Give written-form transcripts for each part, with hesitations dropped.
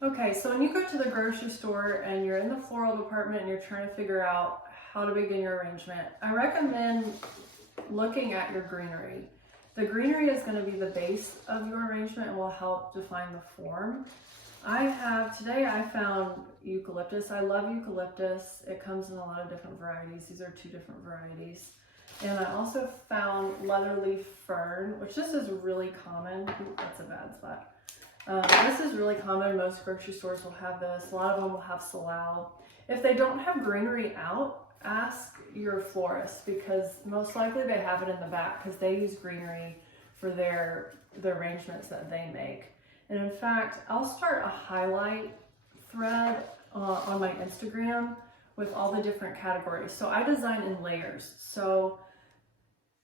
Okay, so when you go to the grocery store and you're in the floral department and you're trying to figure out how to begin your arrangement, I recommend looking at your greenery. The greenery is going to be the base of your arrangement and will help define the form. Today I found eucalyptus. I love eucalyptus. It comes in a lot of different varieties. These are 2 different varieties. And I also found leatherleaf fern, which this is really common. Ooh, that's a bad spot. This is really common. Most grocery stores will have this. A lot of them will have salal. If they don't have greenery out, ask your florist, because most likely they have it in the back because they use greenery for the arrangements that they make. And in fact, I'll start a highlight thread on my Instagram with all the different categories. So I design in layers. So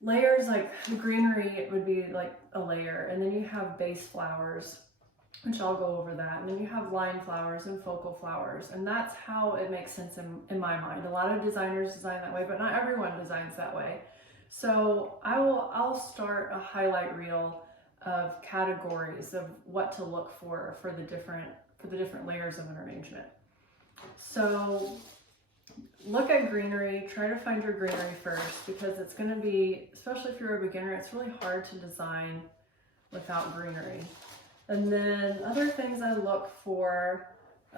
layers, like the greenery, it would be like a layer, and then you have base flowers, which I'll go over that. And then you have line flowers and focal flowers. And that's how it makes sense in my mind. A lot of designers design that way, but not everyone designs that way. So I'll start a highlight reel of categories of what to look for the different layers of an arrangement. So look at greenery, try to find your greenery first, because it's going to be, especially if you're a beginner, it's really hard to design without greenery. And then other things I look for,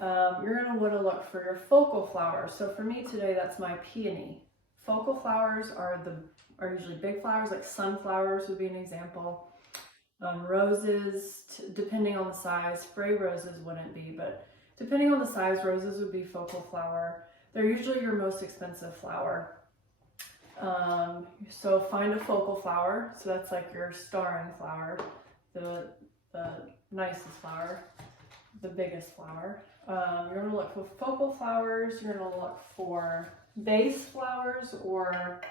you're going to want to look for your focal flowers. So for me today, that's my peony. Focal flowers are usually big flowers, like sunflowers would be an example. Roses, depending on the size. Spray roses wouldn't be, but depending on the size, roses would be focal flower. They're usually your most expensive flower. So find a focal flower. So that's like your starring flower, the nicest flower, the biggest flower. You're going to look for focal flowers. You're going to look for vase flowers, or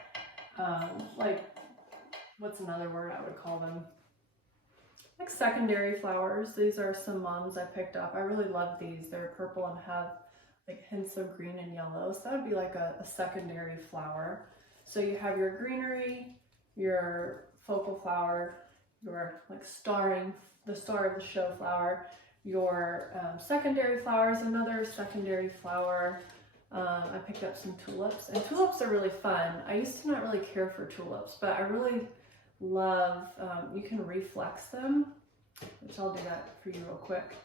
like, what's another word I would call them? Like secondary flowers. These are some mums I picked up. I really love these. They're purple and have like hints of green and yellow. So that would be like a secondary flower. So you have your greenery, your focal flower, your like the star of the show flower, your secondary flowers, another secondary flower. I picked up some tulips, and tulips are really fun. I used to not really care for tulips, but I really love, you can reflex them, which I'll do that for you real quick.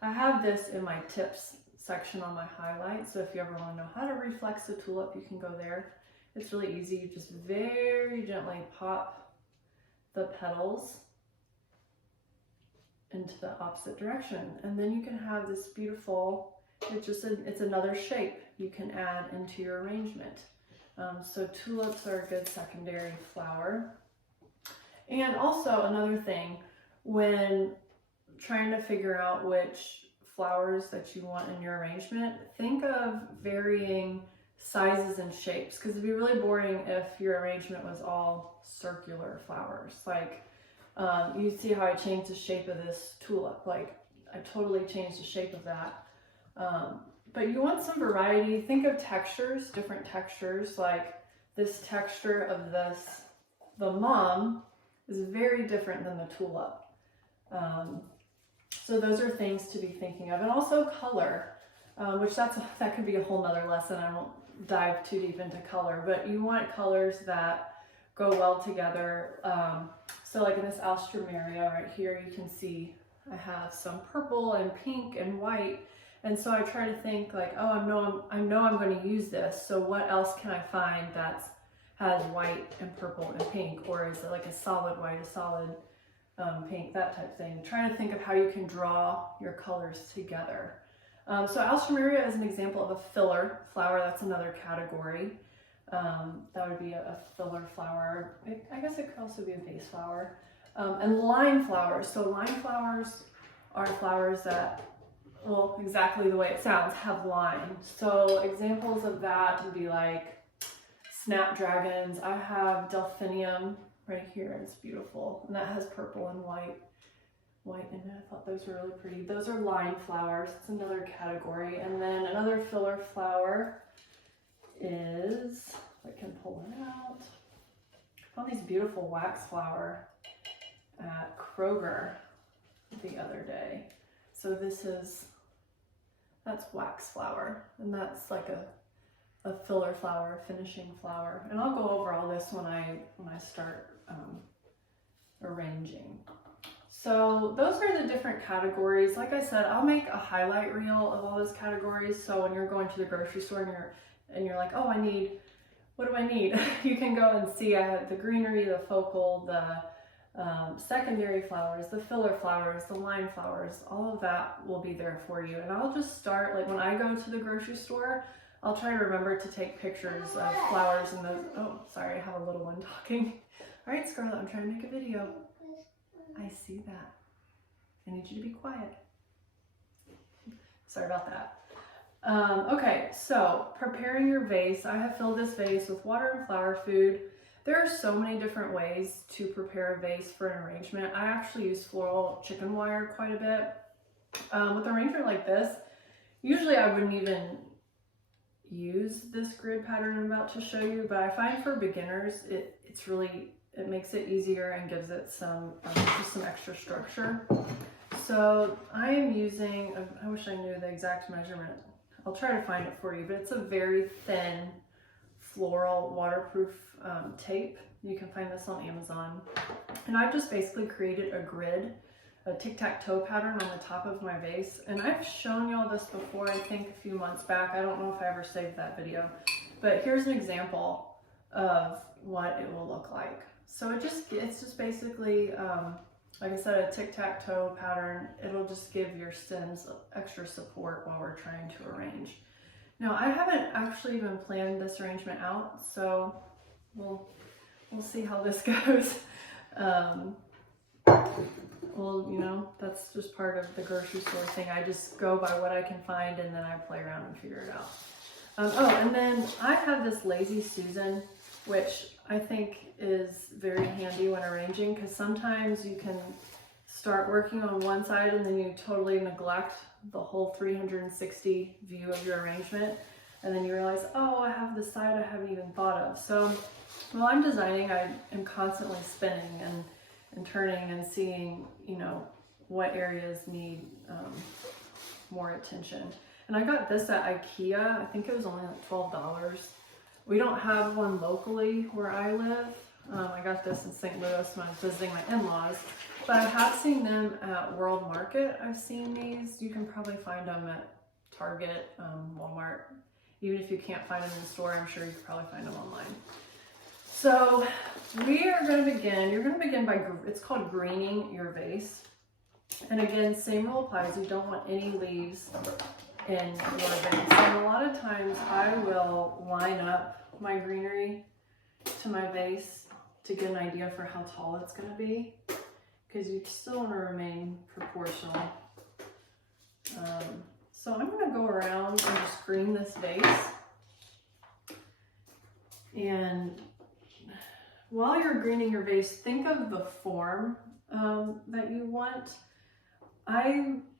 I have this in my tips section on my highlights, so if you ever want to know how to reflex a tulip, you can go there. It's really easy. You just very gently pop the petals into the opposite direction, and then you can have this beautiful, it's another shape you can add into your arrangement. So tulips are a good secondary flower. And also another thing, when trying to figure out which flowers that you want in your arrangement, think of varying sizes and shapes, because it'd be really boring if your arrangement was all circular flowers. Like you see how I changed the shape of this tulip, like I totally changed the shape of that. But you want some variety. Think of textures, different textures, like this texture of the mum is very different than the tulip. So those are things to be thinking of. And also color, which that could be a whole nother lesson. I won't dive too deep into color, but you want colors that go well together. So like in this alstroemeria right here, you can see I have some purple and pink and white. And so I try to think like, oh, I know I'm going to use this. So what else can I find that has white and purple and pink? Or is it like a solid white, a solid pink, that type of thing? Trying to think of how you can draw your colors together. So alstroemeria is an example of a filler flower. That's another category. That would be a filler flower. I guess it could also be a vase flower. And line flowers. So line flowers are flowers that, well, exactly the way it sounds, have line. So examples of that would be like snapdragons. I have delphinium right here. It's beautiful. And that has purple and white in it. I thought those were really pretty. Those are line flowers. It's another category. And then another filler flower is, if I can pull it out, I found these beautiful wax flower at Kroger the other day. So this is That's wax flower, and that's like a filler flower, a finishing flower. And I'll go over all this when I start arranging. So those are the different categories. Like I said, I'll make a highlight reel of all those categories. So when you're going to the grocery store and you're like, oh, what do I need? You can go and see I have the greenery, the focal, the secondary flowers, the filler flowers, the line flowers, all of that will be there for you. And I'll just start, like when I go to the grocery store, I'll try to remember to take pictures of flowers and those. Oh, sorry, I have a little one talking. All right, Scarlett, I'm trying to make a video. I see that. I need you to be quiet. Sorry about that. Okay, so preparing your vase. I have filled this vase with water and flower food. There are so many different ways to prepare a vase for an arrangement. I actually use floral chicken wire quite a bit. With an arrangement like this, usually I wouldn't even use this grid pattern I'm about to show you, but I find for beginners, it makes it easier and gives it just some extra structure. So I am using, I wish I knew the exact measurement. I'll try to find it for you, but it's a very thin floral waterproof tape. You can find this on Amazon. And I've just basically created a grid, a tic-tac-toe pattern on the top of my vase. And I've shown y'all this before, I think a few months back. I don't know if I ever saved that video, but here's an example of what it will look like. So it's just basically, like I said, a tic-tac-toe pattern. It'll just give your stems extra support while we're trying to arrange. Now, I haven't actually even planned this arrangement out, so we'll see how this goes. Well, you know, that's just part of the grocery store thing. I just go by what I can find and then I play around and figure it out. Oh, and then I have this Lazy Susan, which I think is very handy when arranging, because sometimes you can start working on one side and then you totally neglect the whole 360 view of your arrangement, and then you realize, oh, I have this side I haven't even thought of. So while I'm designing, I am constantly spinning and turning and seeing, you know, what areas need more attention. And I got this at IKEA. I think it was only like $12. We don't have one locally where I live. I got this in St. Louis when I was visiting my in-laws, but I have seen them at World Market. I've seen these. You can probably find them at Target, Walmart. Even if you can't find them in the store, I'm sure you can probably find them online. So we are going to begin. You're going to begin by, it's called greening your vase. And again, same rule applies. You don't want any leaves in your vase. And a lot of times I will line up my greenery to my vase to get an idea for how tall it's going to be, because you still want to remain proportional. So I'm going to go around and just green this vase. And while you're greening your vase, think of the form that you want.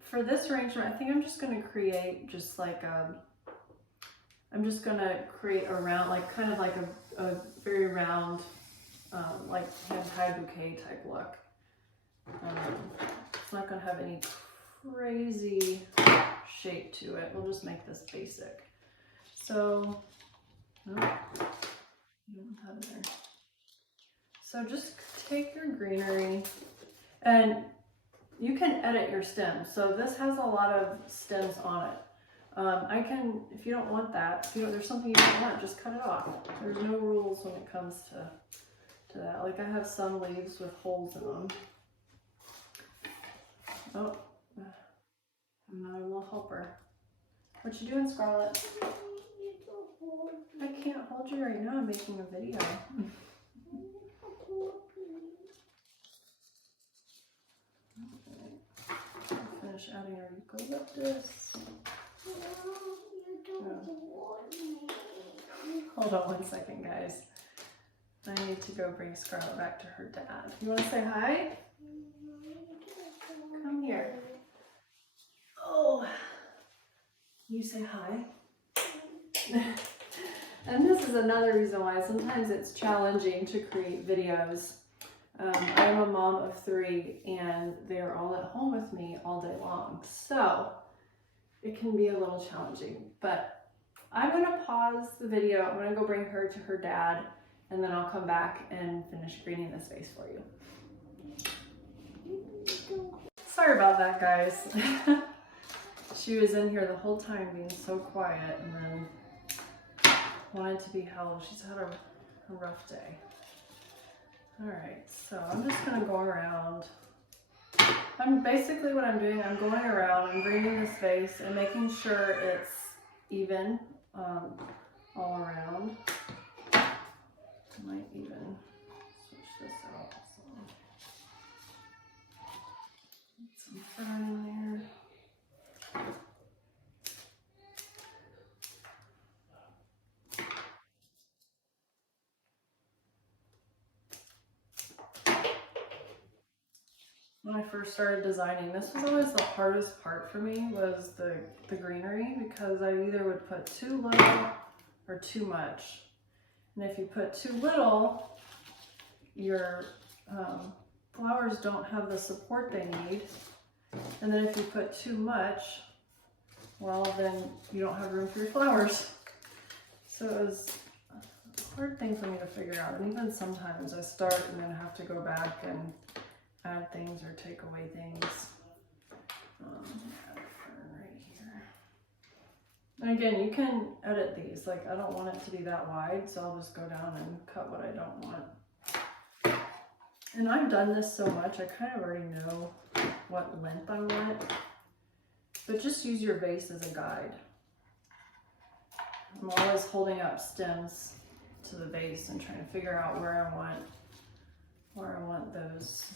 For this arrangement, I think I'm just going to create just like I'm just going to create a round, like kind of like a very round, like hand-tied bouquet type look. It's not going to have any crazy shape to it. We'll just make this basic. So, you don't have it there. So just take your greenery, and you can edit your stems. So this has a lot of stems on it. I can, if you don't want that, if there's something you don't want, just cut it off. There's no rules when it comes to that. Like I have some leaves with holes in them. Oh, I'm not a little helper. What you doing, Scarlett? I can't hold you right now. I'm making a video. Finish adding our eucalyptus. Hold on one second, guys. I need to go bring Scarlett back to her dad. You want to say hi? Come here. Oh, you say hi. And this is another reason why sometimes it's challenging to create videos. I am a mom of 3 and they're all at home with me all day long. So it can be a little challenging. But I'm gonna pause the video. I'm gonna go bring her to her dad, and then I'll come back and finish greening this vase for you. Sorry about that, guys. She was in here the whole time being so quiet and then wanted to be held. She's had a rough day. All right, so I'm just gonna go around. Basically what I'm doing, I'm going around and greening this vase and making sure it's even all around. I might even switch this out. So, put some fern in there. When I first started designing, this was always the hardest part for me, was the greenery, because I either would put too little or too much. And if you put too little, your flowers don't have the support they need. And then if you put too much, well, then you don't have room for your flowers. So it was a hard thing for me to figure out. And even sometimes I start and then have to go back and add things or take away things. Add a fern right here. And again, you can edit these. Like, I don't want it to be that wide, so I'll just go down and cut what I don't want. And I've done this so much, I kind of already know what length I want. But just use your vase as a guide. I'm always holding up stems to the vase and trying to figure out where I want those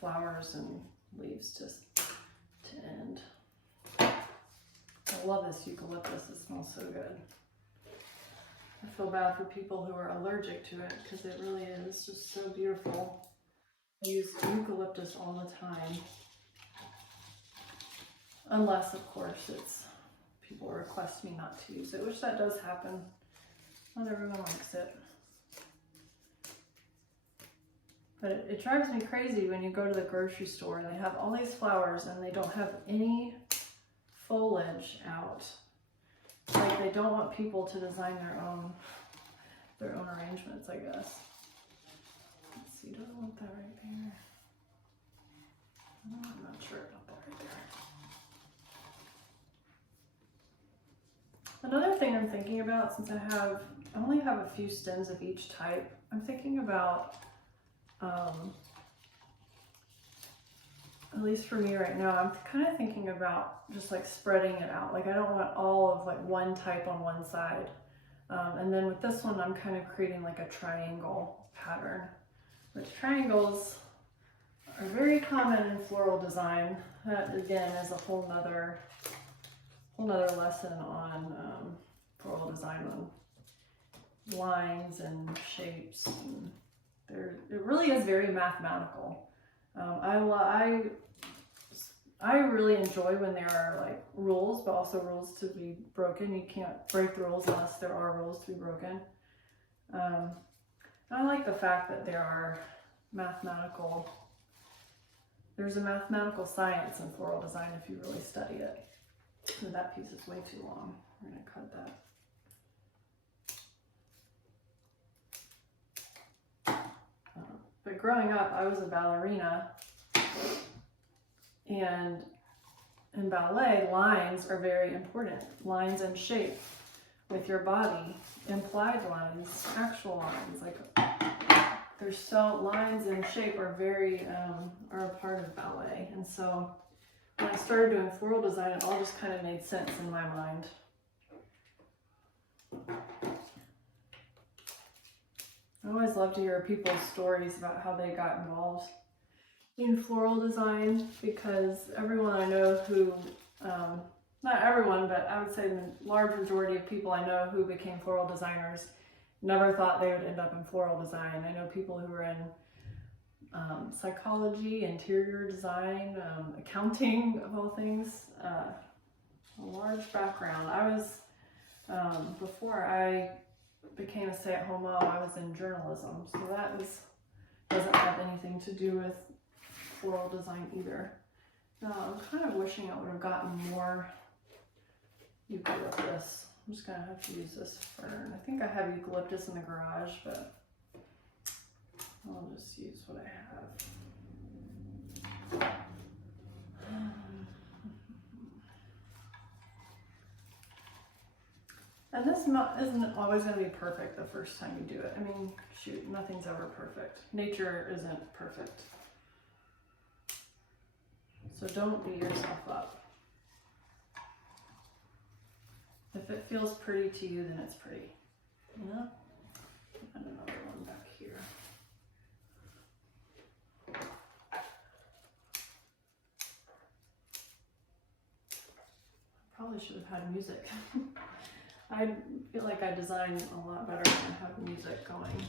flowers and leaves just to end. I love this eucalyptus, it smells so good. I feel bad for people who are allergic to it because it really is just so beautiful. I use eucalyptus all the time. Unless, of course, it's people request me not to use it, which that does happen. Not everyone likes it. But it drives me crazy when you go to the grocery store and they have all these flowers and they don't have any foliage out. It's like they don't want people to design their own arrangements, I guess. Let's see, do I want that right there? No, I'm not sure about that right there. Another thing I'm thinking about, since I only have a few stems of each type, I'm thinking about at least for me right now, I'm kind of thinking about just like spreading it out. Like, I don't want all of like one type on one side. And then with this one, I'm kind of creating like a triangle pattern, which triangles are very common in floral design. That again is a whole nother lesson on floral design, on lines and shapes. And it really is very mathematical. I really enjoy when there are like rules, but also rules to be broken. You can't break the rules unless there are rules to be broken. I like the fact that there's a mathematical science in floral design if you really study it. And that piece is way too long. We're gonna cut that. But growing up, I was a ballerina, and in ballet, lines are very important. Lines and shape with your body, implied lines, actual lines. Like, lines and shape are are a part of ballet. And so when I started doing floral design, it all just kind of made sense in my mind. I always love to hear people's stories about how they got involved in floral design, because everyone I know who, not everyone, but I would say the large majority of people I know who became floral designers never thought they would end up in floral design. I know people who are in psychology, interior design, accounting, of all things, a large background. I was, before I became a stay-at-home mom, I was in journalism, so that doesn't have anything to do with floral design either. I'm kind of wishing I would have gotten more eucalyptus. I'm just gonna have to use this fern. I think I have eucalyptus in the garage, but I'll just use what I have. And this isn't always going to be perfect the first time you do it. I mean, shoot, nothing's ever perfect. Nature isn't perfect. So don't beat yourself up. If it feels pretty to you, then it's pretty. You know? And another one back here. Probably should have had music. I feel like I design a lot better when I have music going.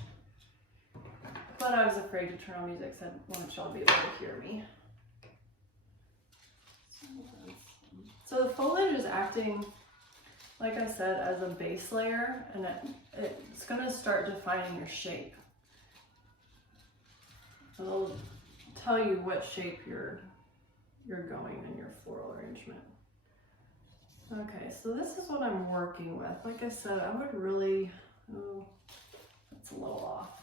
But I was afraid to turn on music, so I wanted y'all to be able to hear me. So the foliage is acting, like I said, as a base layer, and it's going to start defining your shape. It'll tell you what shape you're going in your floral arrangement. Okay, so this is what I'm working with. Like I said, I would really, oh, that's a little off.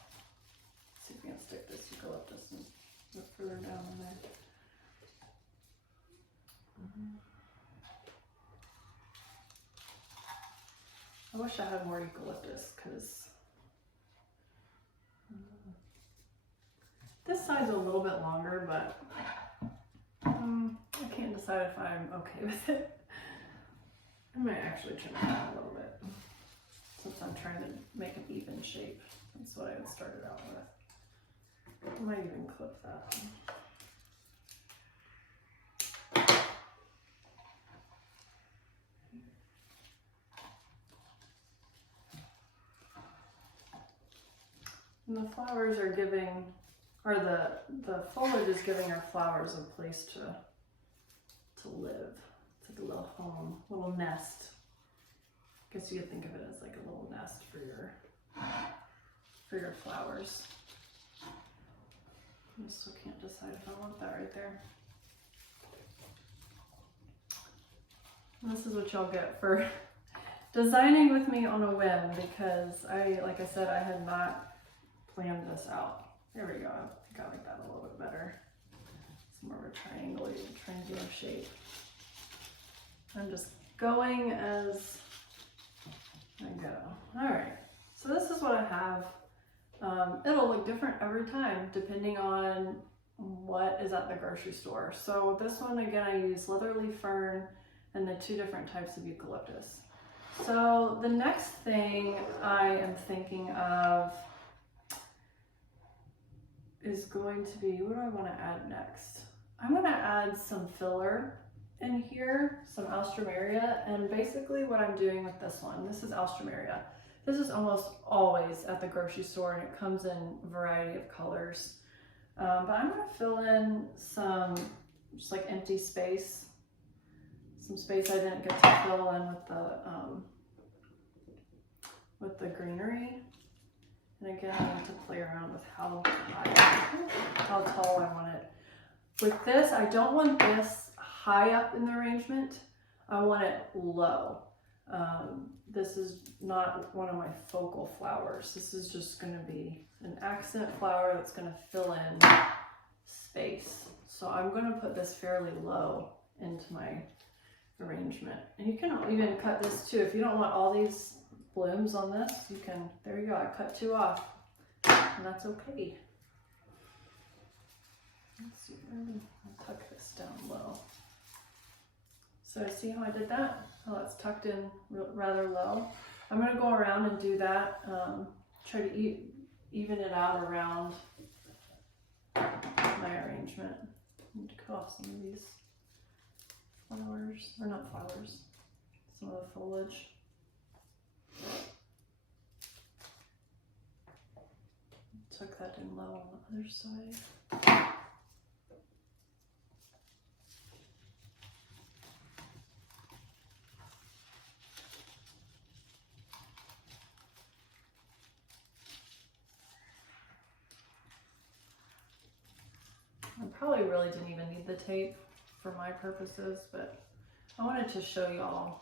Let's see if we can stick this eucalyptus and look further down in there. I wish I had more eucalyptus, because this side's a little bit longer, but I can't decide if I'm okay with it. I might actually trim it down a little bit, since I'm trying to make an even shape. That's what I would start it out with. I might even clip that. And the flowers are giving, or the foliage is giving our flowers a place to live. It's like a little home, little nest. I guess you could think of it as like a little nest for your flowers. I still can't decide if I want that right there. And this is what y'all get for designing with me on a whim, because like I said, I had not planned this out. There we go. I think I like that a little bit better. It's more of a triangular shape. I'm just going as I go. All right, so this is what I have. It'll look different every time depending on what is at the grocery store. So this one, again, I use leatherleaf fern and the 2 different types of eucalyptus. So the next thing I am thinking of is going to be, what do I want to add next? I'm going to add some filler in here, some alstroemeria, and basically what I'm doing with this one, this is alstroemeria. This is almost always at the grocery store, and it comes in a variety of colors. But I'm going to fill in some just like empty space, some space I didn't get to fill in with the greenery. And again, I need to play around with how tall I want it. With this, I don't want this high up in the arrangement. I want it low. This is not one of my focal flowers. This is just going to be an accent flower that's going to fill in space. So I'm going to put this fairly low into my arrangement. And you can even cut this too. If you don't want all these blooms on this, you can, there you go, I cut 2 off, and that's okay. Let's see, I'll tuck this down low. So see how I did that? How it's tucked in rather low. I'm going to go around and do that, try to even it out around my arrangement. I need to cut off some of these flowers, or not flowers, some of the foliage. Tuck that in low on the other side. I probably really didn't even need the tape for my purposes, but I wanted to show y'all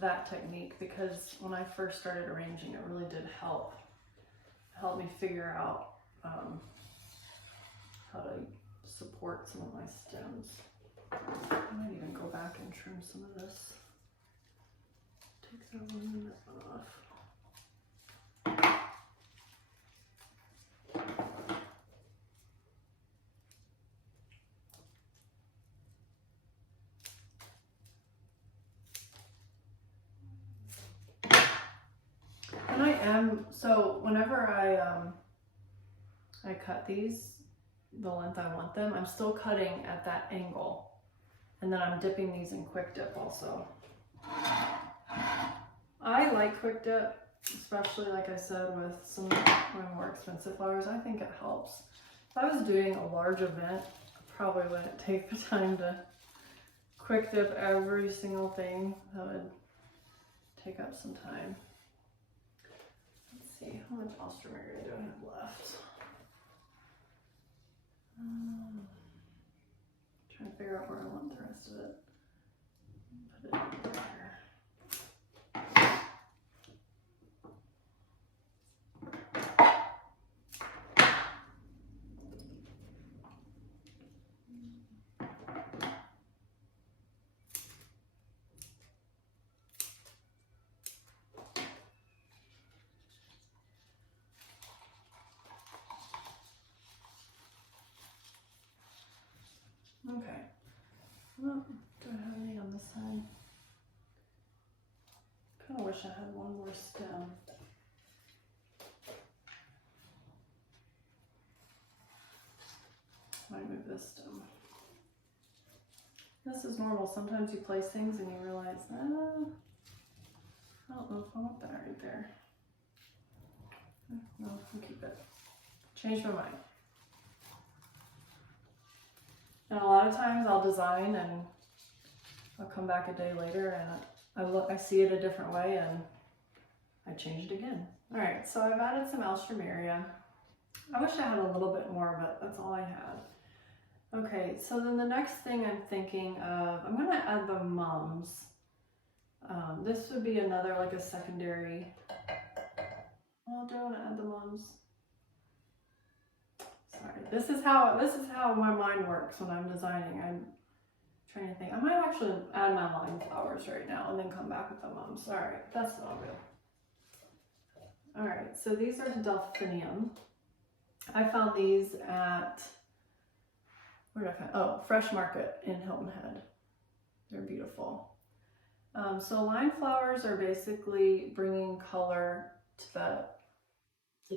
that technique, because when I first started arranging, it really did help me figure out how to support some of my stems. I might even go back and trim some of this. Take the ornament off. And so whenever I cut these the length I want them, I'm still cutting at that angle. And then I'm dipping these in quick dip also. I like quick dip, especially like I said with some of my more expensive flowers. I think it helps. If I was doing a large event, I probably wouldn't take the time to quick dip every single thing. That would take up some time. Let's see, how much Australia do I have left? Trying to figure out where I want the rest of it. Put it over here. Okay. Well, do I have any on this side? Kind of wish I had one more stem. Might move this stem. This is normal. Sometimes you place things and you realize, I don't know if I want that right there. No, I'll keep it. Change my mind. And a lot of times I'll design and I'll come back a day later and I see it a different way and I change it again. All right, so I've added some alstroemeria. I wish I had a little bit more, but that's all I had. Okay, so then the next thing I'm thinking of, I'm gonna add the mums. This would be another, like a secondary. Oh, do I wanna add the mums? Sorry, this is how my mind works when I'm designing. I'm trying to think. I might actually add my line flowers right now and then come back with the mums. All right, that's what I'll do. All right, so these are the delphinium. I found these at, where did I find? Oh, Fresh Market in Hilton Head. They're beautiful. So line flowers are basically bringing color to the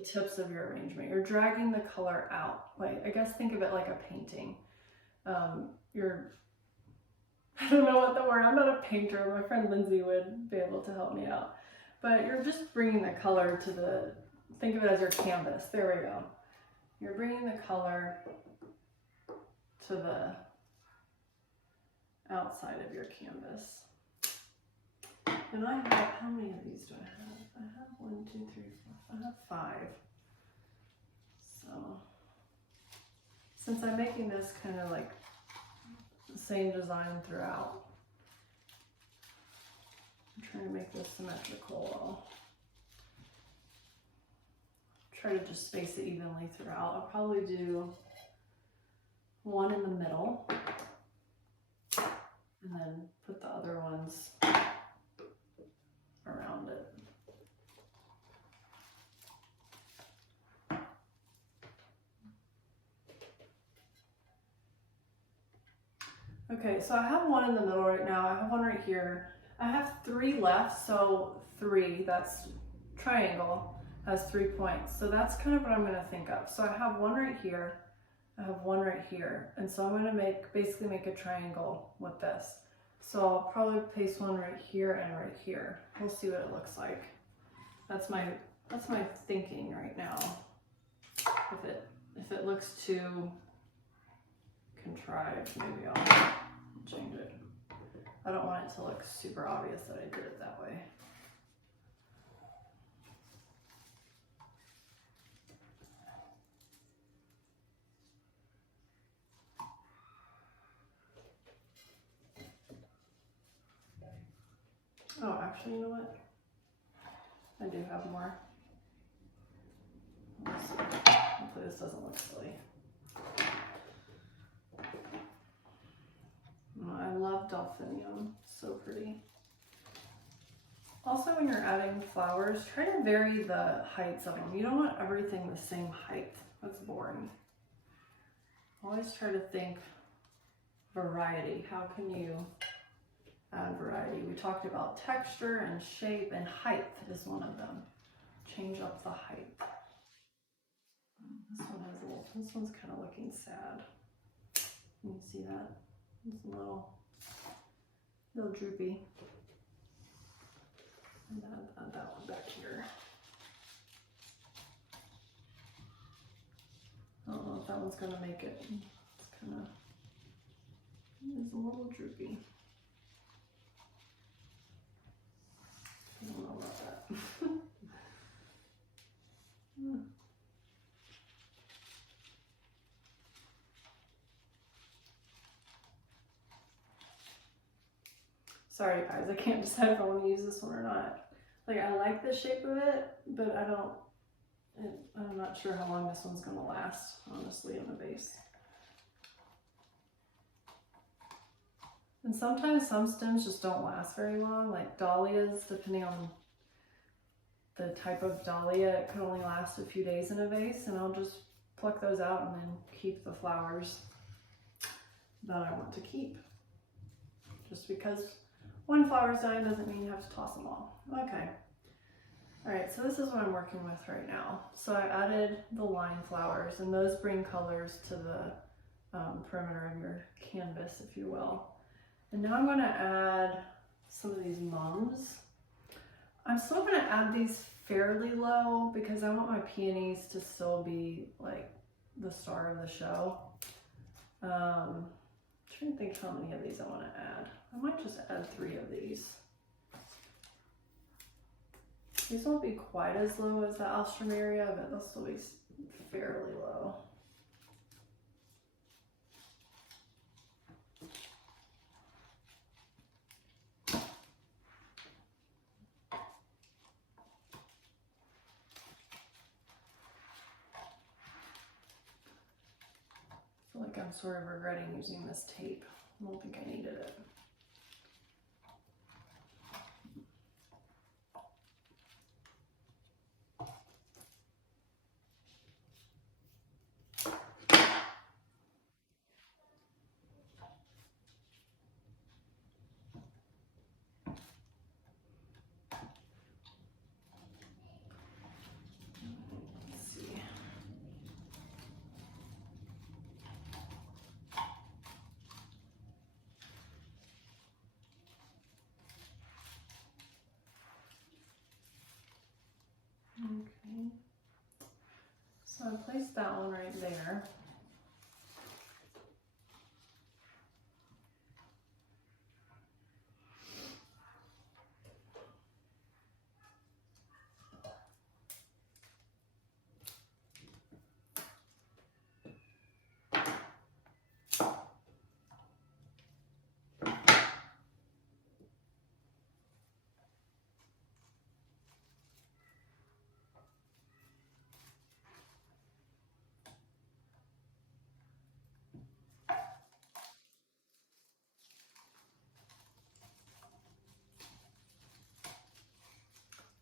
tips of your arrangement. You're dragging the color out. Like, I guess think of it like a painting. I don't know what the word, I'm not a painter. My friend Lindsay would be able to help me out. But you're just bringing the color to think of it as your canvas. There we go. You're bringing the color to the outside of your canvas. And I have, how many of these do I have? I have 1, 2, 3, 4, I have 5. So, since I'm making this kind of like the same design throughout, I'm trying to make this symmetrical. I'll try to just space it evenly throughout. I'll probably do one in the middle and then put the other ones around it. Okay, so I have one in the middle right now. I have one right here. I have 3 left, so 3, that's triangle, has 3 points. So that's kind of what I'm gonna think of. So I have one right here, I have one right here. And so I'm gonna basically make a triangle with this. So I'll probably place one right here and right here. We'll see what it looks like. That's my thinking right now. If it looks too contrived, maybe I'll change it. I don't want it to look super obvious that I did it that way. Oh, actually, you know what? I do have more. Let's see. Hopefully this doesn't look silly. Oh, I love delphinium, so pretty. Also, when you're adding flowers, try to vary the heights of them. You don't want everything the same height. That's boring. Always try to think variety. How can you add variety? We talked about texture and shape, and height is one of them. Change up the height. This one has a little, this one's kind of looking sad. Can you see that? It's a little droopy. And add that one back here. I don't know if that one's gonna make it. It's kind of, it's a little droopy. I don't know about that. Sorry guys, I can't decide if I want to use this one or not. Like, I like the shape of it, but I'm not sure how long this one's gonna last, honestly, in the vase. And sometimes some stems just don't last very long, like dahlias, depending on the type of dahlia, it could only last a few days in a vase, and I'll just pluck those out and then keep the flowers that I want to keep. Just because one flower's dying doesn't mean you have to toss them all. Okay. All right, so this is what I'm working with right now. So I added the line flowers, and those bring colors to the perimeter of your canvas, if you will. And now I'm going to add some of these mums. I'm still going to add these fairly low because I want my peonies to still be like the star of the show. I'm trying to think how many of these I want to add. I might just add 3 of these. These won't be quite as low as the alstroemeria, but they'll still be fairly low. I feel like I'm sort of regretting using this tape. I don't think I needed it. Okay, so I placed that one right there.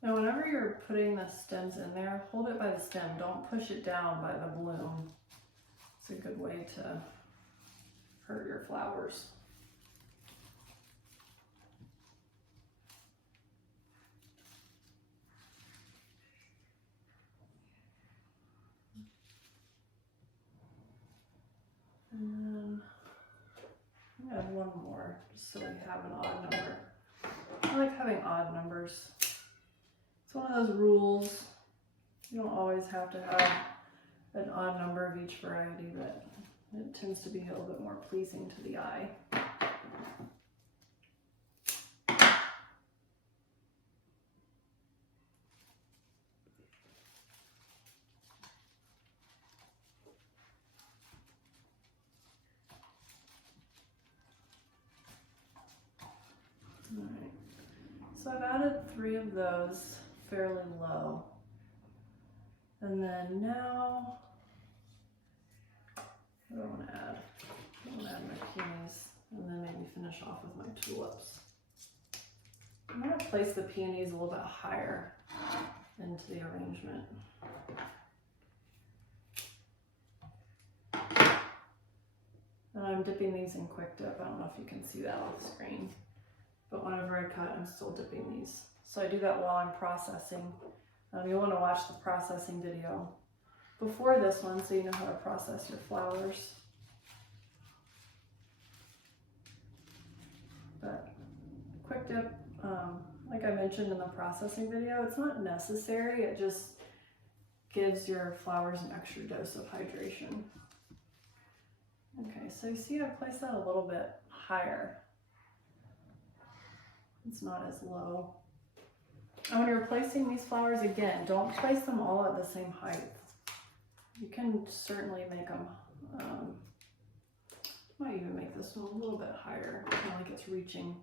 Now whenever you're putting the stems in there, hold it by the stem. Don't push it down by the bloom. It's a good way to hurt your flowers. And then I add one more, just so we have an odd number. I like having odd numbers. It's one of those rules. You don't always have to have an odd number of each variety, but it tends to be a little bit more pleasing to the eye. So I've added 3 of those fairly low. And then now, what do I want to add? I want to add my peonies and then maybe finish off with my tulips. I'm going to place the peonies a little bit higher into the arrangement. And I'm dipping these in quick dip. I don't know if you can see that off the screen, but whenever I cut, I'm still dipping these. So I do that while I'm processing. You'll want to watch the processing video before this one so you know how to process your flowers. But quick dip, like I mentioned in the processing video, it's not necessary. It just gives your flowers an extra dose of hydration. Okay, so you see I placed that a little bit higher. It's not as low. And when you're placing these flowers, again, don't place them all at the same height. You can certainly make them, might even make this one a little bit higher, like it's reaching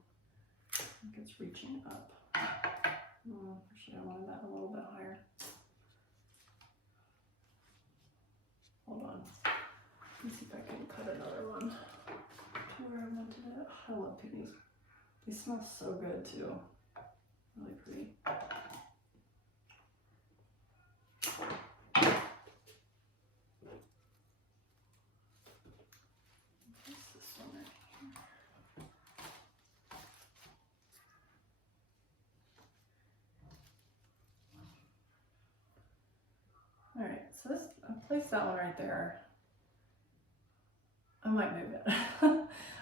up. Actually, I wanted that a little bit higher. Hold on. Let's see if I can cut another one to where I wanted it. I love peonies. They smell so good too. Really pretty. What's this one right here? All right, so this, I placed that one right there. I might move it.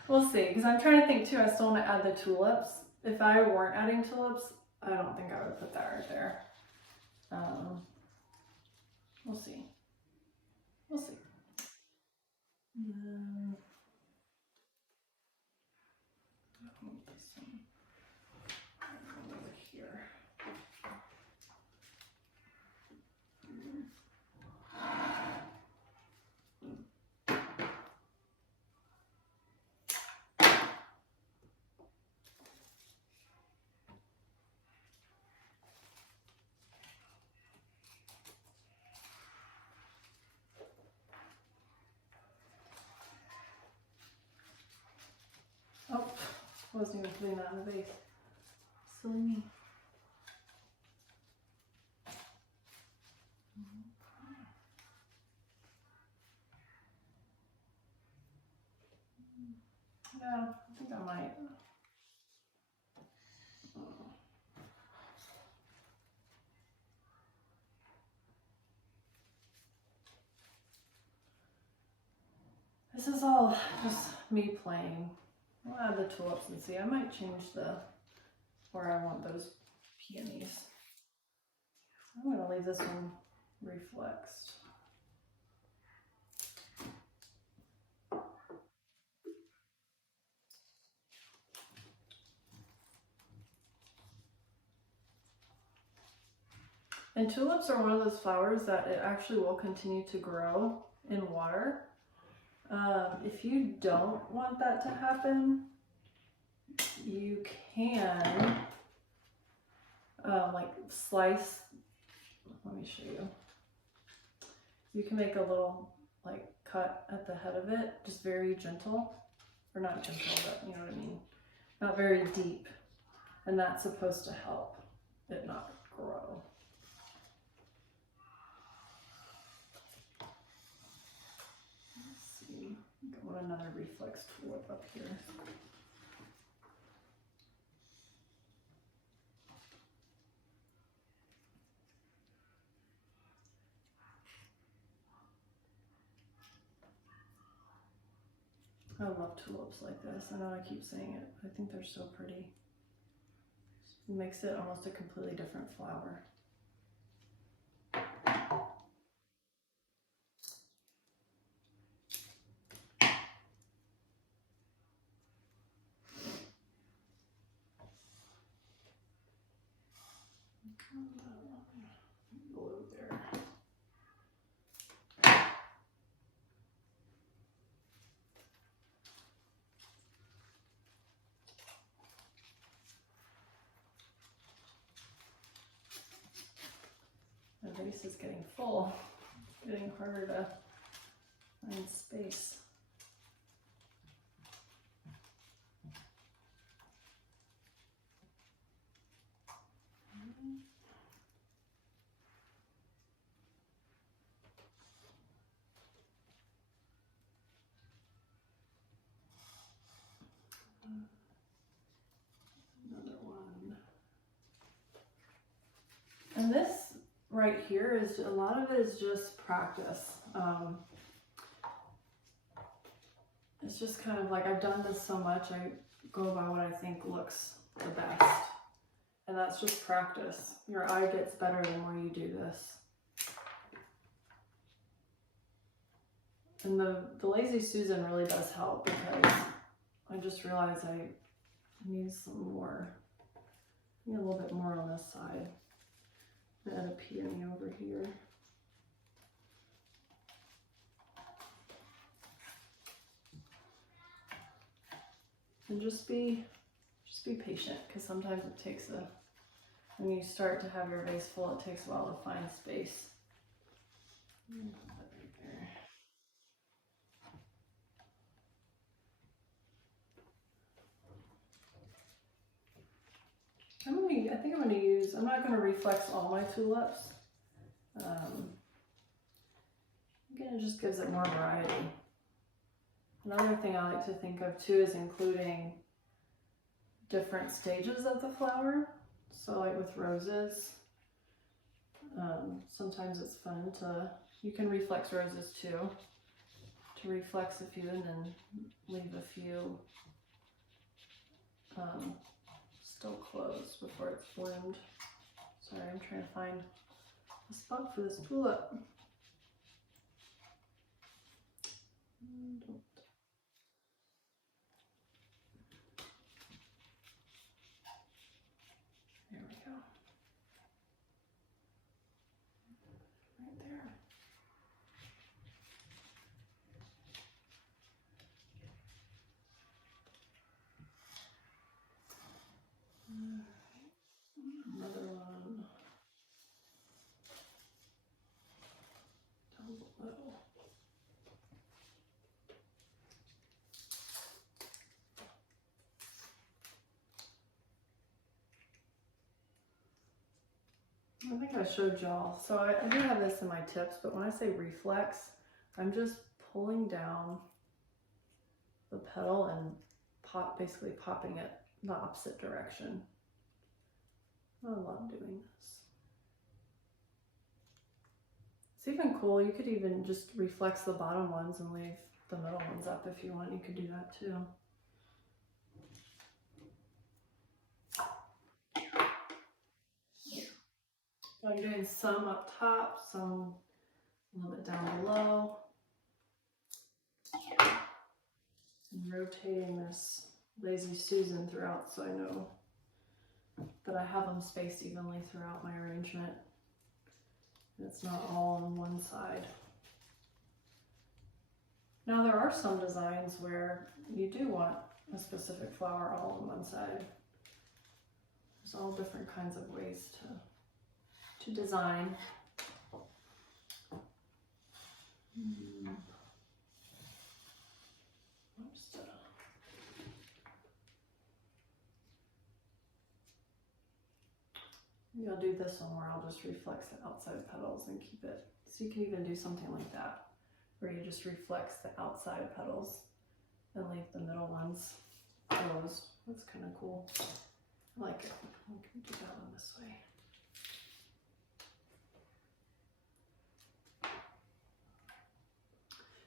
We'll see, because I'm trying to think too, I still want to add the tulips. If I weren't adding tulips, I don't think I would put that right there. We'll see. We'll see. And then, this one over here. Oh, wasn't even putting that in the vase. Silly me. Yeah, I think I might. This is all just me playing. I'll add the tulips and see. I might change the where I want those peonies. I'm going to leave this one reflexed. And tulips are one of those flowers that it actually will continue to grow in water. If you don't want that to happen, you can like slice, let me show you. You can make a little like cut at the head of it, just very gentle, or not gentle, but you know what I mean, not very deep, and that's supposed to help it not grow. Let's see, I want another reflex tulip up here. I love tulips like this. I know I keep saying it. I think they're so pretty. It makes it almost a completely different flower. Blue there. vase is getting full. It's getting harder to find space. Another one. And this right here is, a lot of it is just practice. It's just kind of like, I've done this so much, I go by what I think looks the best. And that's just practice. Your eye gets better the more you do this. And the Lazy Susan really does help, because I just realized I need some more. I need a little bit more on this side. And add a peony over here. And just be patient, because sometimes it takes when you start to have your vase full, it takes a while to find space. I think I'm going to use, I'm not going to reflex all my tulips. Again, it just gives it more variety. Another thing I like to think of too is including different stages of the flower. So like with roses, sometimes it's fun you can reflex roses too, to reflex a few and then leave a few still closed before it's bloomed. Sorry, I'm trying to find a spot for this tulip. There we go. Right there. Another one down below. I think I showed y'all. So I do have this in my tips, but when I say reflex, I'm just pulling down the petal and basically popping it the opposite direction. I love doing this. It's even cool. You could even just reflex the bottom ones and leave the middle ones up if you want. You could do that too. So I'm doing some up top, some a little bit down below. And rotating this Lazy Susan throughout so I know that I have them spaced evenly throughout my arrangement. And it's not all on one side. Now there are some designs where you do want a specific flower all on one side. There's all different kinds of ways to design. Maybe I'll do this one where I'll just reflex the outside petals and keep it. So you can even do something like that, where you just reflex the outside petals and leave the middle ones closed. That's kind of cool. I like it. We can do that one this way.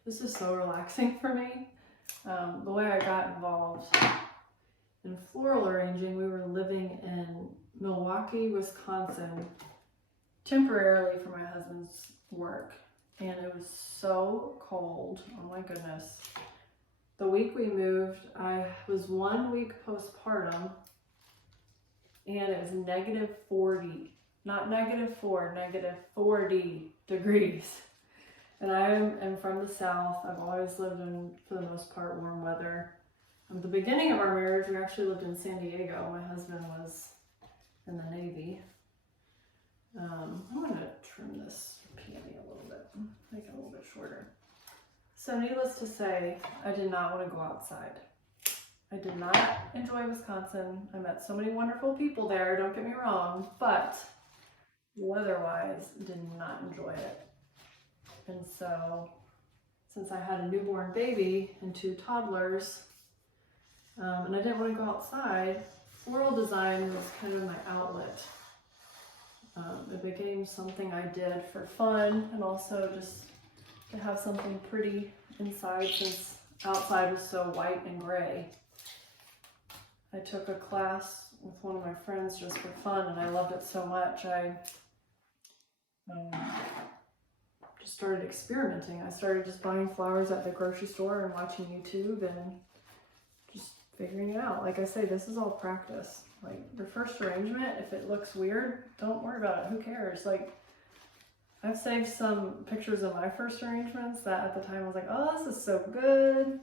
This is so relaxing for me. The way I got involved in floral arranging, we were living in Milwaukee, Wisconsin, temporarily for my husband's work. And it was so cold. Oh my goodness. The week we moved, I was 1 week postpartum, and it was -40, not -4, -40 degrees. And I am from the South. I've always lived in, for the most part, warm weather. At the beginning of our marriage, we actually lived in San Diego. My husband was in the Navy. I'm going to trim this shorter. So needless to say, I did not want to go outside. I did not enjoy Wisconsin. I met so many wonderful people there, don't get me wrong, but weather-wise, did not enjoy it. And so, since I had a newborn baby and 2 toddlers, and I didn't want to go outside, floral design was kind of my outlet. It became something I did for fun and also just to have something pretty inside since outside was so white and gray. I took a class with one of my friends just for fun and I loved it so much. I just started experimenting. I started just buying flowers at the grocery store and watching YouTube and just figuring it out. Like I say, this is all practice. Like your first arrangement, if it looks weird, don't worry about it. Who cares? Like I've saved some pictures of my first arrangements that at the time I was like, oh, this is so good. And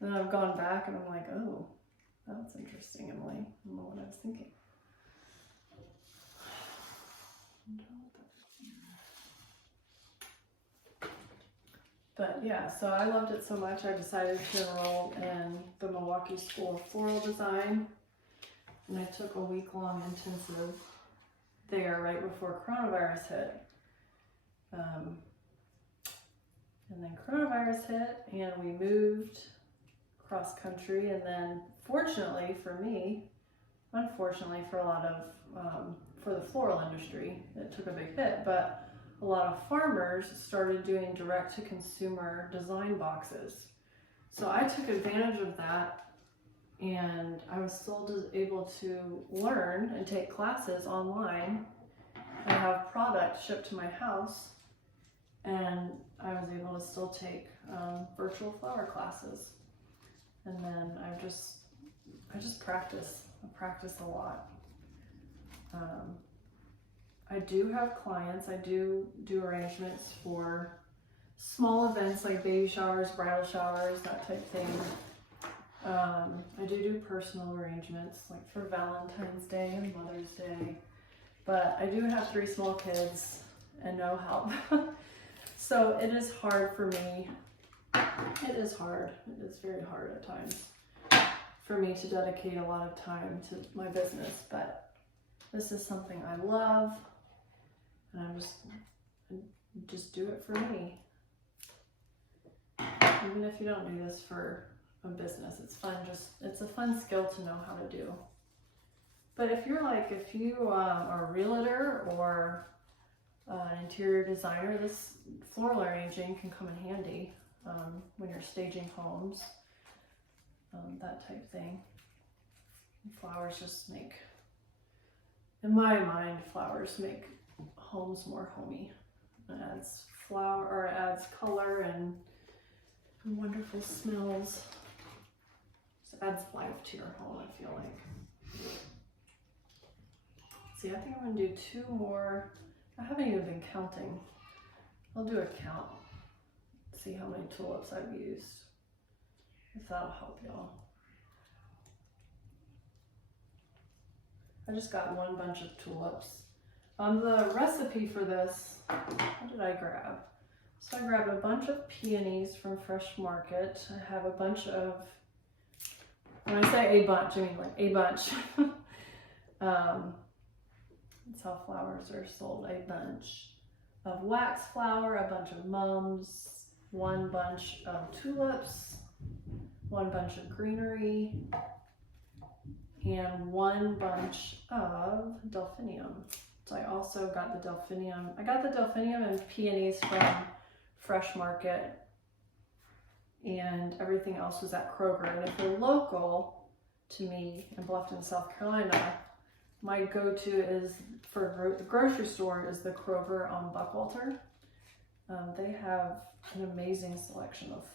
then I've gone back and I'm like, oh, that's interesting, Emily. I don't know what I was thinking. But yeah, so I loved it so much, I decided to enroll in the Milwaukee School of Floral Design. And I took a week-long intensive there right before coronavirus hit. And then coronavirus hit and we moved cross country, and then fortunately for me, unfortunately for a lot of, for the floral industry, it took a big hit, but a lot of farmers started doing direct-to-consumer design boxes. So I took advantage of that, and I was still able to learn and take classes online and have product shipped to my house, and I was able to still take virtual flower classes. And then I just practice. I practice a lot. I do have clients. I do arrangements for small events like baby showers, bridal showers, that type thing. I do personal arrangements like for Valentine's Day and Mother's Day. But I do have 3 small kids and no help. So it is hard for me. It is hard. It is very hard at times for me to dedicate a lot of time to my business, but this is something I love, and I just do it for me. Even if you don't do this for a business, it's fun. It's a fun skill to know how to do. But if you are a realtor or an interior designer, this floral arranging can come in handy. When you're staging homes, that type thing. Flowers just make, in my mind, flowers make homes more homey. It adds adds color and wonderful smells. Just adds life to your home, I feel like. See, I think I'm gonna do 2 more. I haven't even been counting. I'll do a count. See how many tulips I've used, if that'll help y'all. I just got 1 bunch of tulips. The recipe for this, what did I grab? So I grabbed a bunch of peonies from Fresh Market. I have a bunch of, when I say a bunch, I mean like a bunch. That's how flowers are sold, a bunch of wax flower, a bunch of mums, 1 bunch of tulips, 1 bunch of greenery, and 1 bunch of delphinium. So I also got the delphinium. I got the delphinium and peonies from Fresh Market, and everything else was at Kroger. And if you're local to me in Bluffton, South Carolina, my go-to is for the grocery store is the Kroger on Buckwalter. They have an amazing selection of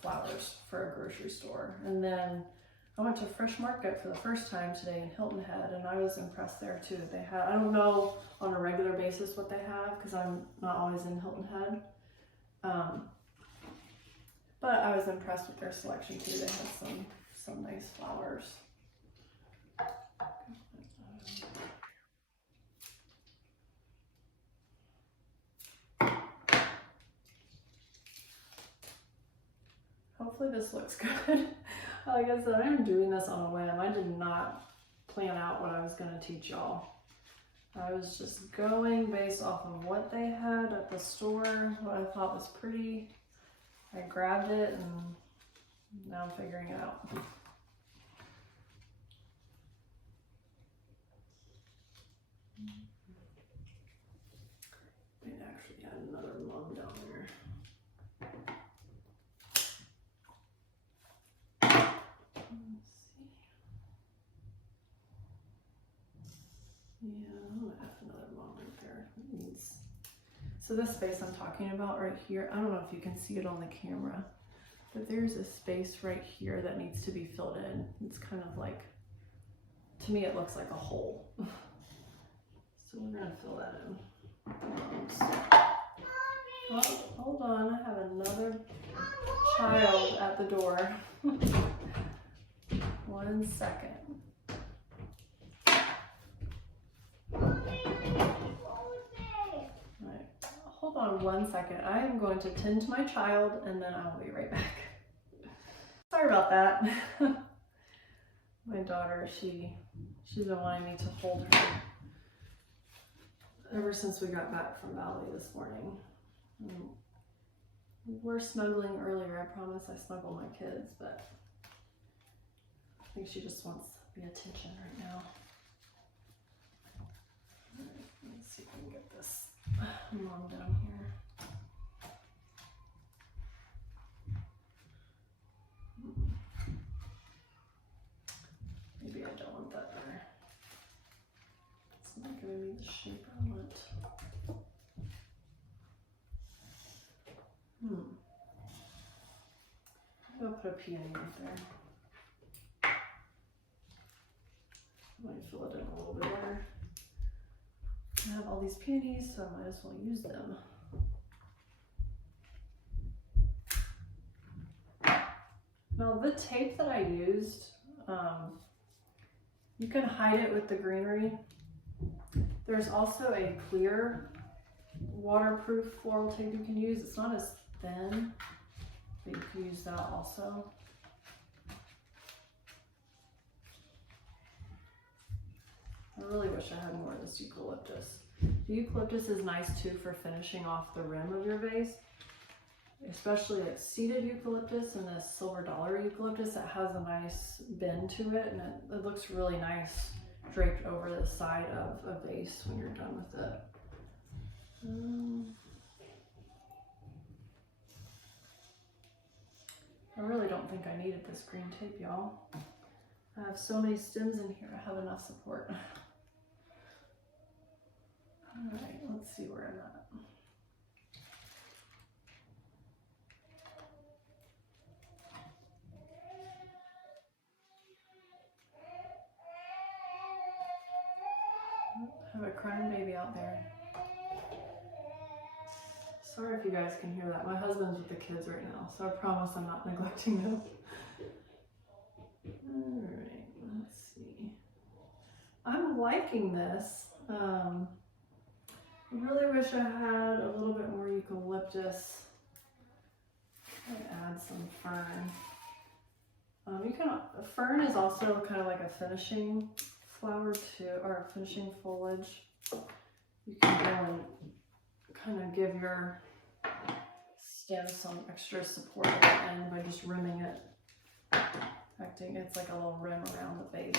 flowers for a grocery store. And then I went to Fresh Market for the first time today in Hilton Head, and I was impressed there too. They had, I don't know on a regular basis what they have because I'm not always in Hilton Head. But I was impressed with their selection too. They had some nice flowers. Hopefully this looks good. Like I said, I'm doing this on a whim. I did not plan out what I was going to teach y'all. I was just going based off of what they had at the store, what I thought was pretty. I grabbed it and now I'm figuring it out. I actually had another mug down there. Yeah, I'm gonna have another mug right there. So this space I'm talking about right here, I don't know if you can see it on the camera, but there's a space right here that needs to be filled in. It's kind of like, to me it looks like a hole. So we're gonna fill that in. Oh, hold on, I have another child at the door. 1 second. Alright, hold on 1 second. I am going to tend to my child and then I will be right back. Sorry about that. My daughter, she's been wanting me to hold her ever since we got back from Valley this morning. We're snuggling earlier. I promise I snuggle my kids, but I think she just wants the attention right now. All right, let's see if we can get this mom down here. Maybe I don't want that there. It's not giving me the shape I want. I'll put a peony right there. I might fill it in a little bit better. I have all these peonies, so I might as well use them. Now the tape that I used, you can hide it with the greenery. There's also a clear waterproof floral tape you can use. It's not as thin, but you can use that also. I really wish I had more of this eucalyptus. The eucalyptus is nice too for finishing off the rim of your vase, especially like seeded eucalyptus and this silver dollar eucalyptus that has a nice bend to it, and it looks really nice draped over the side of a vase when you're done with it. I really don't think I needed this green tape, y'all. I have so many stems in here, I have enough support. All right, let's see where I'm at. I have a crying baby out there. Sorry if you guys can hear that. My husband's with the kids right now, so I promise I'm not neglecting them. All right, let's see. I'm liking this. I really wish I had a little bit more eucalyptus. I'd add some fern. Fern is also kind of like a finishing flower too, or a finishing foliage. You can go and kind of give your stem some extra support at the end by just rimming it. It's like a little rim around the base.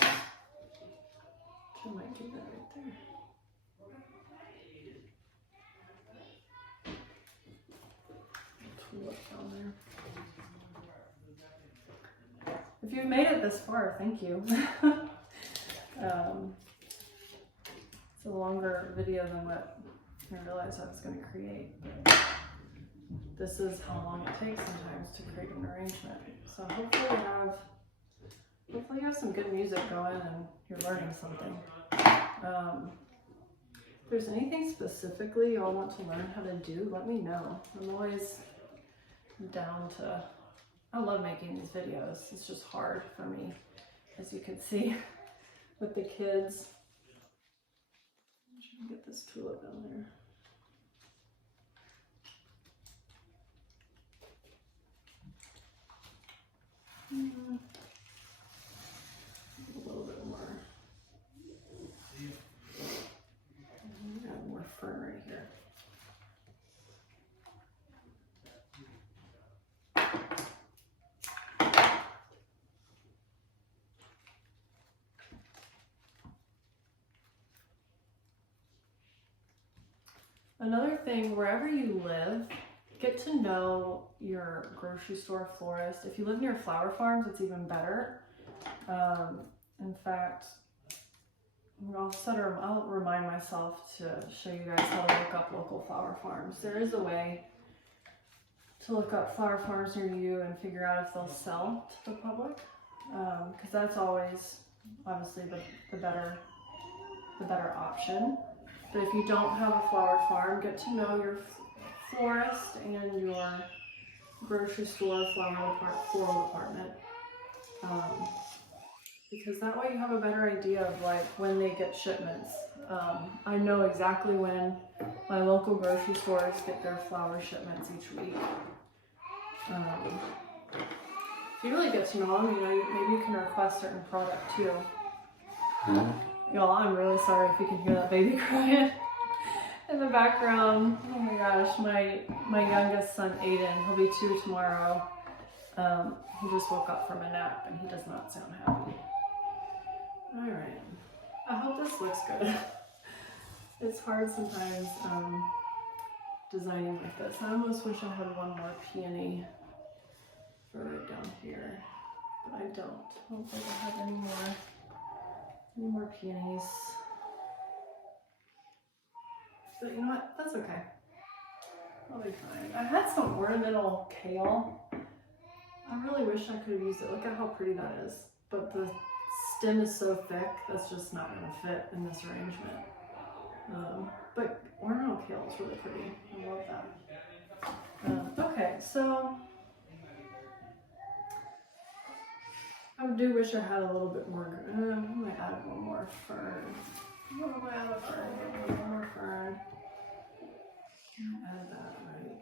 I might do that right there. Tulip down there. If you've made it this far, thank you. It's a longer video than what I realized I was going to create. But this is how long it takes sometimes to create an arrangement. So hopefully you have some good music going and you're learning something. If there's anything specifically y'all want to learn how to do, let me know. I'm always down to, I love making these videos. It's just hard for me, as you can see, with the kids. I should get this tulip down there. Another thing, wherever you live, get to know your grocery store florist. If you live near flower farms, it's even better. In fact, I'll remind myself to show you guys how to look up local flower farms. There is a way to look up flower farms near you and figure out if they'll sell to the public, because that's always obviously the better option. But if you don't have a flower farm, get to know your florist and your grocery store floral department, because that way you have a better idea of like when they get shipments. I know exactly when my local grocery stores get their flower shipments each week. If you really get to know them, maybe you can request certain product too. Y'all, I'm really sorry if you can hear that baby crying in the background. Oh my gosh, my youngest son Aiden, he'll be 2 tomorrow. He just woke up from a nap and he does not sound happy. All right, I hope this looks good. It's hard sometimes designing like this. I almost wish I had one more peony for right down here, but I don't. I don't think I have any more peonies. But you know what? That's okay. I'll be fine. I had some ornamental kale. I really wish I could have used it. Look at how pretty that is. But the stem is so thick, that's just not going to fit in this arrangement. But ornamental kale is really pretty. I love that. Okay, so I do wish I had a little bit more. I might add one more fern. What am I add a fern? One more fern. Add that right here.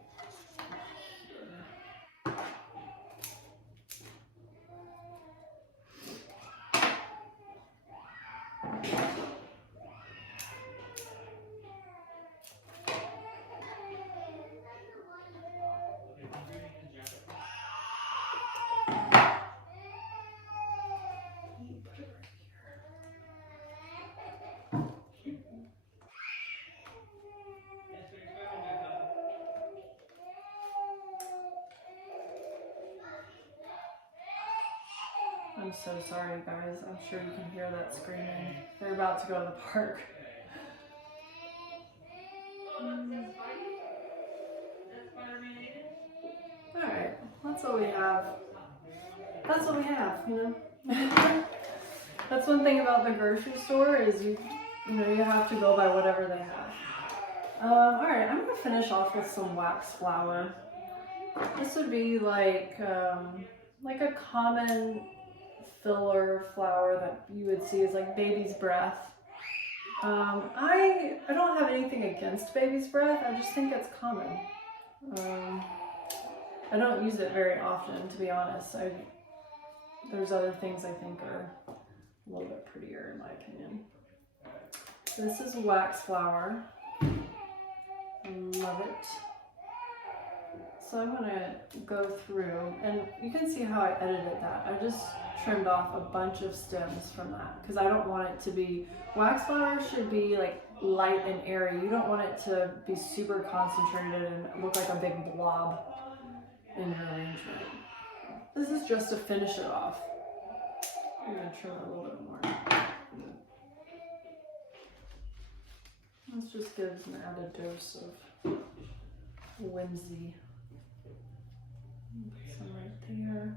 I'm so sorry, guys. I'm sure you can hear that screaming. They're about to go to the park. Alright, that's what we have. That's what we have, you know? That's one thing about the grocery store is you have to go by whatever they have. Alright, I'm going to finish off with some wax flower. This would be like a common filler flower that you would see is like baby's breath. I don't have anything against baby's breath. I just think it's common. I don't use it very often, to be honest. There's other things I think are a little bit prettier in my opinion. This is wax flower. I love it. So I'm gonna go through, and you can see how I edited that. I just trimmed off a bunch of stems from that because I don't want it to be, wax flower should be like light and airy. You don't want it to be super concentrated and look like a big blob in your arrangement. This is just to finish it off. I'm gonna trim it a little bit more. This just gives an added dose of whimsy. Put some right there.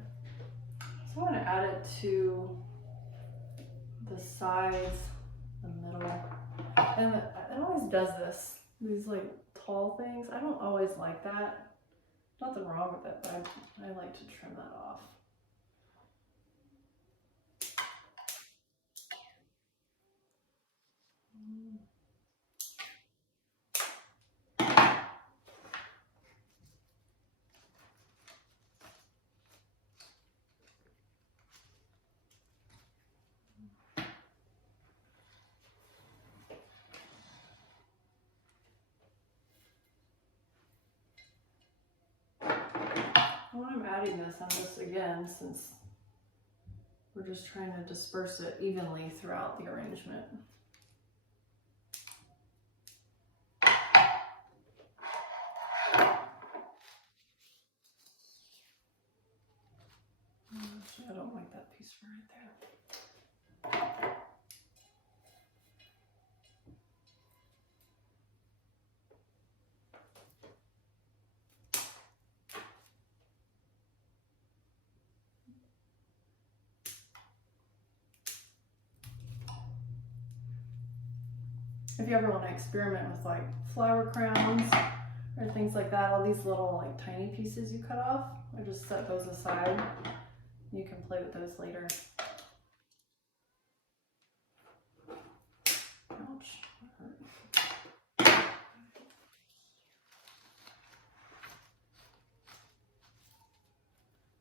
So I want to add it to the sides, the middle, and it always does this. These like tall things, I don't always like that. Nothing wrong with it, but I like to trim that off. When I'm adding this, I'm just, again, since we're just trying to disperse it evenly throughout the arrangement. piece for right there. If you ever want to experiment with like flower crowns or things like that, all these little like tiny pieces you cut off, I just set those aside. You can play with those later. Ouch.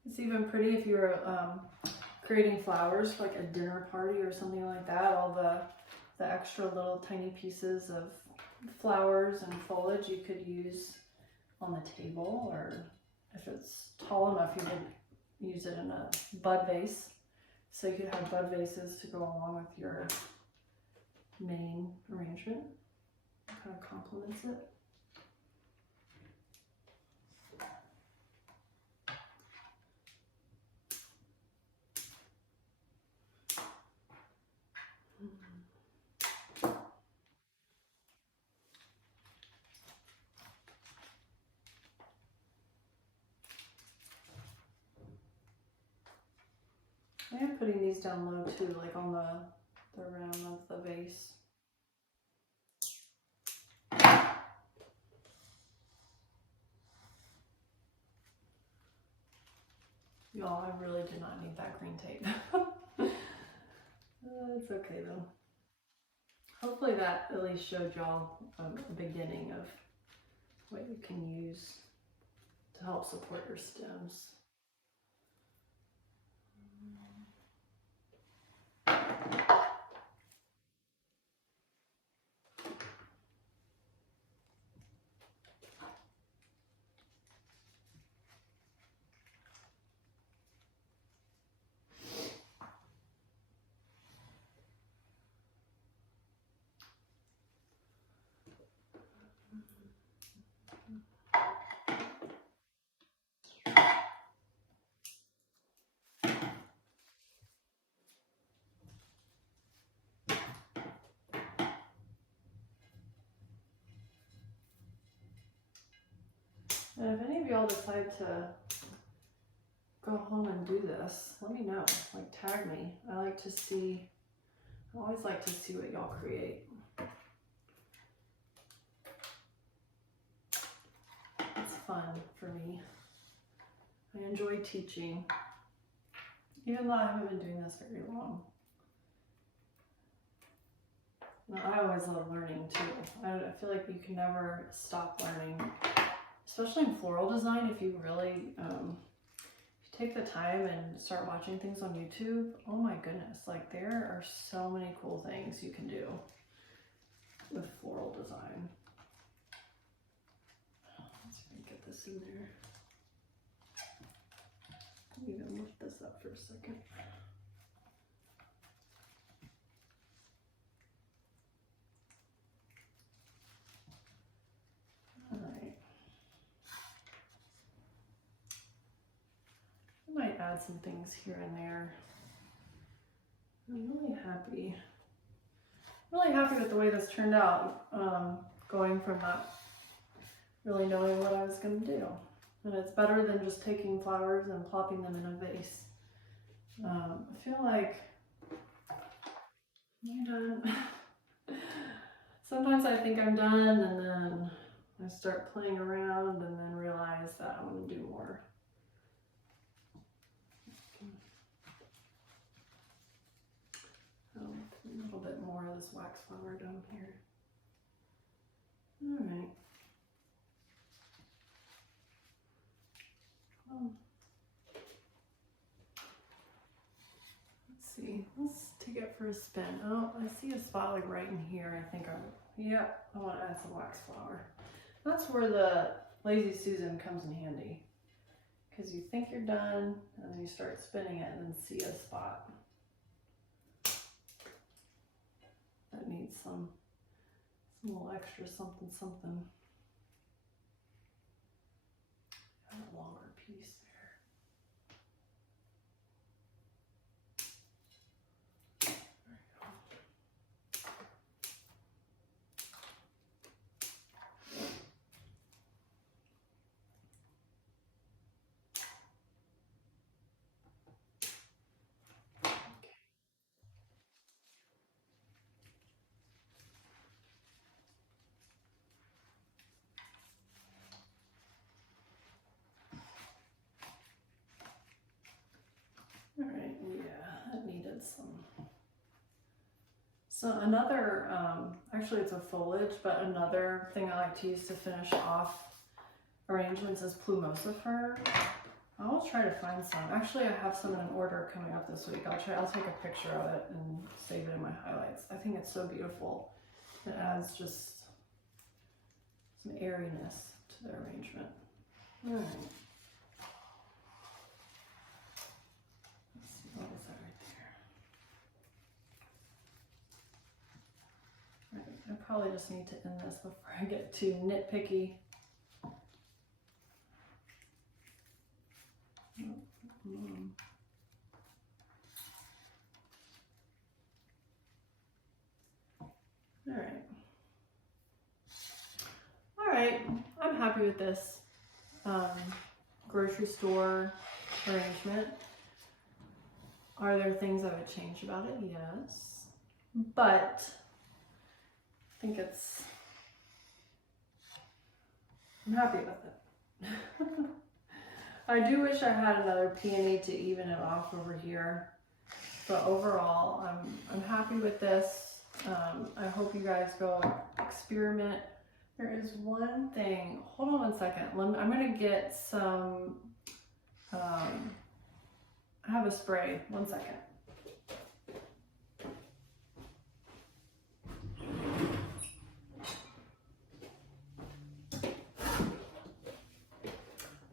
It's even pretty if you're creating flowers for like a dinner party or something like that. All the extra little tiny pieces of flowers and foliage you could use on the table, or if it's tall enough, you could use it in a bud vase. So you could have bud vases to go along with your main arrangement. It kind of complements it. I am putting these down low too, like on the rim of the vase. Y'all, I really did not need that green tape. It's okay though. Hopefully that at least showed y'all a beginning of what you can use to help support your stems. And if any of y'all decide to go home and do this, let me know. Like, tag me. I always like to see what y'all create. It's fun for me. I enjoy teaching, even though I haven't been doing this very long. I always love learning too. I feel like you can never stop learning, especially in floral design. If you really take the time and start watching things on YouTube, oh my goodness, like there are so many cool things you can do with floral design. Let's see if I can get this in there. Even lift this up for a second. All right. I might add some things here and there. I'm really happy with the way this turned out. Going from not really knowing what I was going to do. And it's better than just taking flowers and plopping them in a vase. I feel like I'm done. Sometimes I think I'm done, and then I start playing around and then realize that I want to do more. A little bit more of this wax flower down here. All right. Let's see. Let's take it for a spin. Oh, I see a spot like right in here. I want to add some wax flower. That's where the Lazy Susan comes in handy, because you think you're done and then you start spinning it and then see a spot that needs some little extra something. A longer piece there. awesome. So another, actually it's a foliage, but another thing I like to use to finish off arrangements is plumosa fern. I will try to find some. Actually, I have some in order coming up this week. I'll take a picture of it and save it in my highlights. I think it's so beautiful. It adds just some airiness to the arrangement. All right. Let's see, what is that right there? All right, I probably just need to end this before I get too nitpicky. All right, I'm happy with this grocery store arrangement. Are there things I would change about it? Yes, but I think I'm happy with it. I do wish I had another peony to even it off over here, but overall, I'm happy with this. I hope you guys go experiment. There is one thing, hold on one second. I'm gonna get some, I have a spray, one second.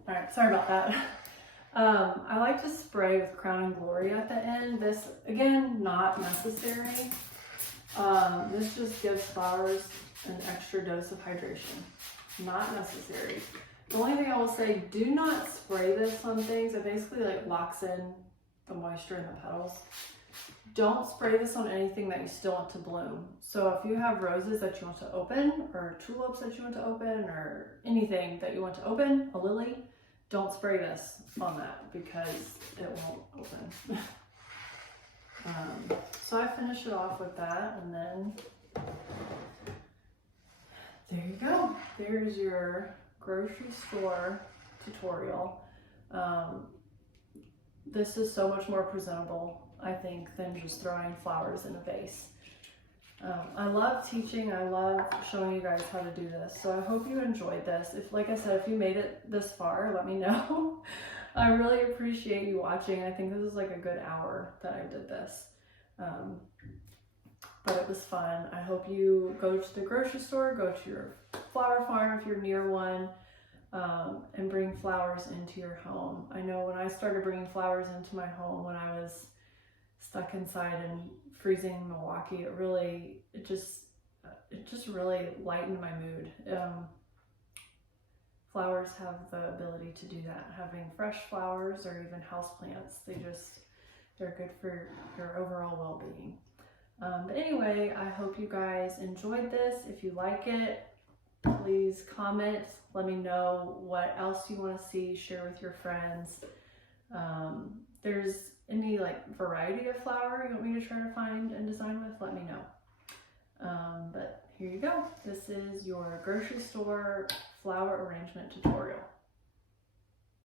All right, sorry about that. I like to spray with Crown and Glory at the end. This, again, not necessary. This just gives flowers an extra dose of hydration. Not necessary. The only thing I will say, do not spray this on things. It basically like locks in the moisture in the petals. Don't spray this on anything that you still want to bloom. So if you have roses that you want to open, or tulips that you want to open, or anything that you want to open, a lily, don't spray this on that because it won't open. So I finish it off with that, and then there you go. There's your grocery store tutorial. This is so much more presentable, I think, than just throwing flowers in a vase. I love teaching. I love showing you guys how to do this. So I hope you enjoyed this. Like I said, if you made it this far, let me know. I really appreciate you watching. I think this is like a good hour that I did this. But it was fun. I hope you go to the grocery store, go to your flower farm if you're near one, and bring flowers into your home. I know when I started bringing flowers into my home when I was stuck inside and freezing Milwaukee, it just really lightened my mood. Flowers have the ability to do that. Having fresh flowers or even houseplants, they're good for your overall well-being. But anyway, I hope you guys enjoyed this. If you like it, please comment. Let me know what else you want to see. Share with your friends. There's any variety of flower you want me to try to find and design with, let me know. But here you go. This is your grocery store flower arrangement tutorial.